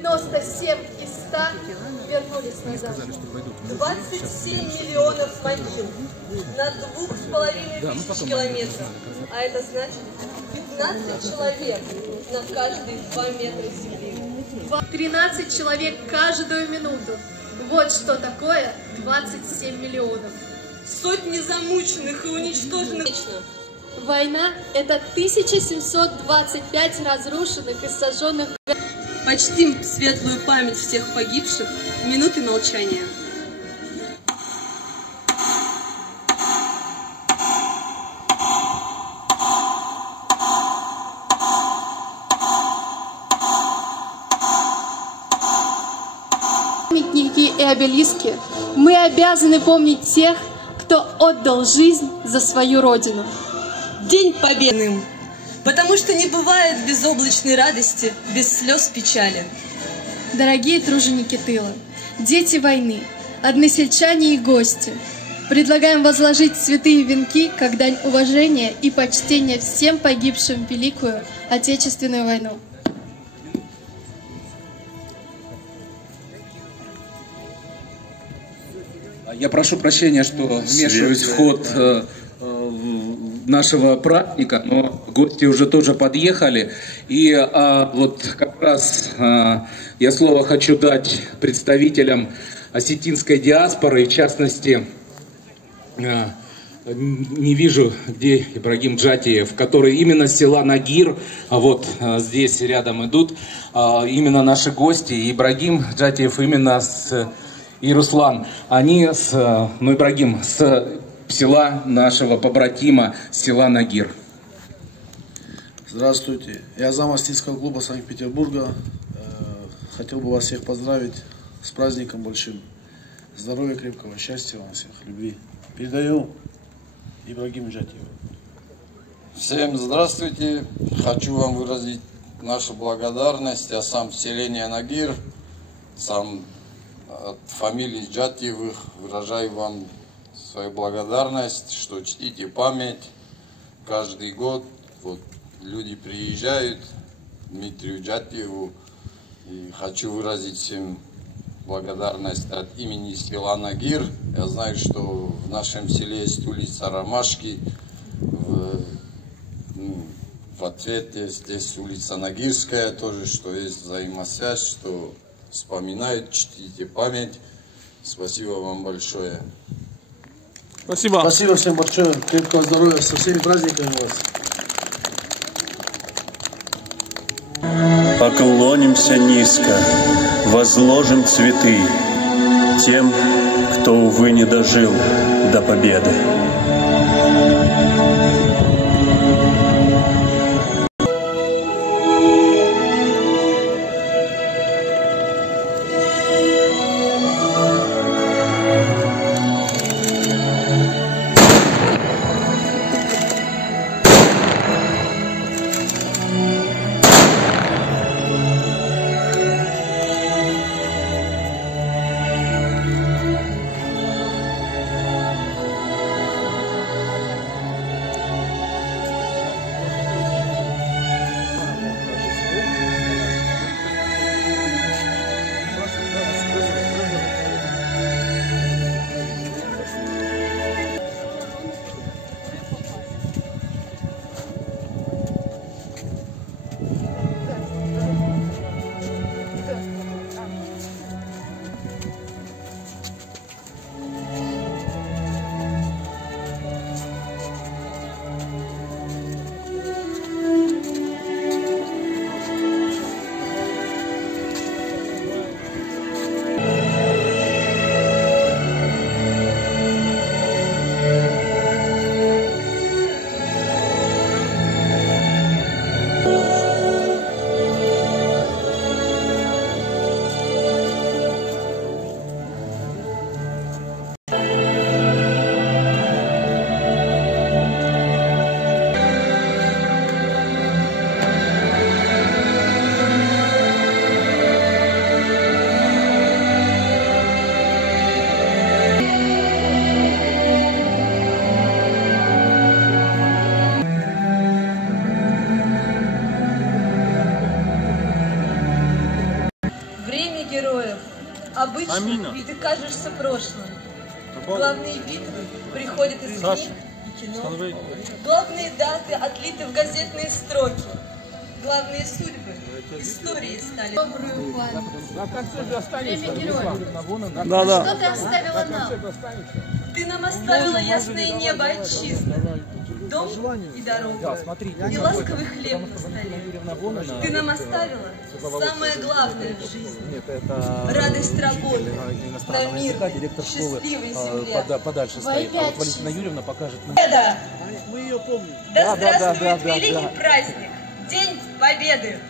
97 из 100 вернулись назад. 27 миллионов могил на 2500 километров. А это значит 15 человек на каждые 2 метра земли. 13 человек каждую минуту. Вот что такое 27 миллионов. Сотни замученных и уничтоженных. Война – это 1725 разрушенных и сожженных. Почтим светлую память всех погибших в минуты молчания. Памятники и обелиски мы обязаны помнить тех, кто отдал жизнь за свою родину. День победным, потому что не бывает безоблачной радости без слез печали. Дорогие труженики тыла, дети войны, односельчане и гости, предлагаем возложить святые венки как дань уважения и почтения всем погибшим в Великую Отечественную войну. Я прошу прощения, что вмешиваюсь в ход нашего праздника, но гости уже тоже подъехали. И вот как раз я слово хочу дать представителям осетинской диаспоры, в частности, не вижу, где Ибрагим Джатиев, который именно с села Нагир, вот здесь рядом идут, именно наши гости. Ибрагим Джатиев именно и Руслан, они Ибрагим, с села нашего побратима, села Нагир. Здравствуйте, я зам осетинского клуба Санкт-Петербурга. Хотел бы вас всех поздравить с праздником большим. Здоровья крепкого, счастья вам всех, любви. Передаю Ибрагиму Джатиеву. Всем здравствуйте. Хочу вам выразить нашу благодарность. Я сам селения Нагир, сам от фамилии Джатиевых выражаю вам свою благодарность, что чтите память. Каждый год вот, люди приезжают к Дмитрию Джатиеву. И хочу выразить всем благодарность от имени села Нагир. Я знаю, что в нашем селе есть улица Ромашки. В ответ есть здесь улица Нагирская тоже, что есть взаимосвязь, что вспоминают, чтите память. Спасибо вам большое. Спасибо. Спасибо всем большое. Крепкого здоровья. Со всеми праздниками вас. Поклонимся низко, возложим цветы тем, кто, увы, не дожил до победы. героев. Обычно ты кажешься прошлым. Главные битвы приходят из книг и кино. Главные даты отлиты в газетные строки. Главные судьбы истории стали. Добрую память. Время героев. Да-да. Что ты оставила нам? Ты нам оставила ясное небо отчизны, дом и дорогу, и ласковый хлеб на столе. Ты нам оставила самое главное в жизни — радость работы на мир, счастливой земле. Подальше стоит. А вот Валентина Юрьевна покажет нам. Победа! Да здравствует великий праздник! День Победы!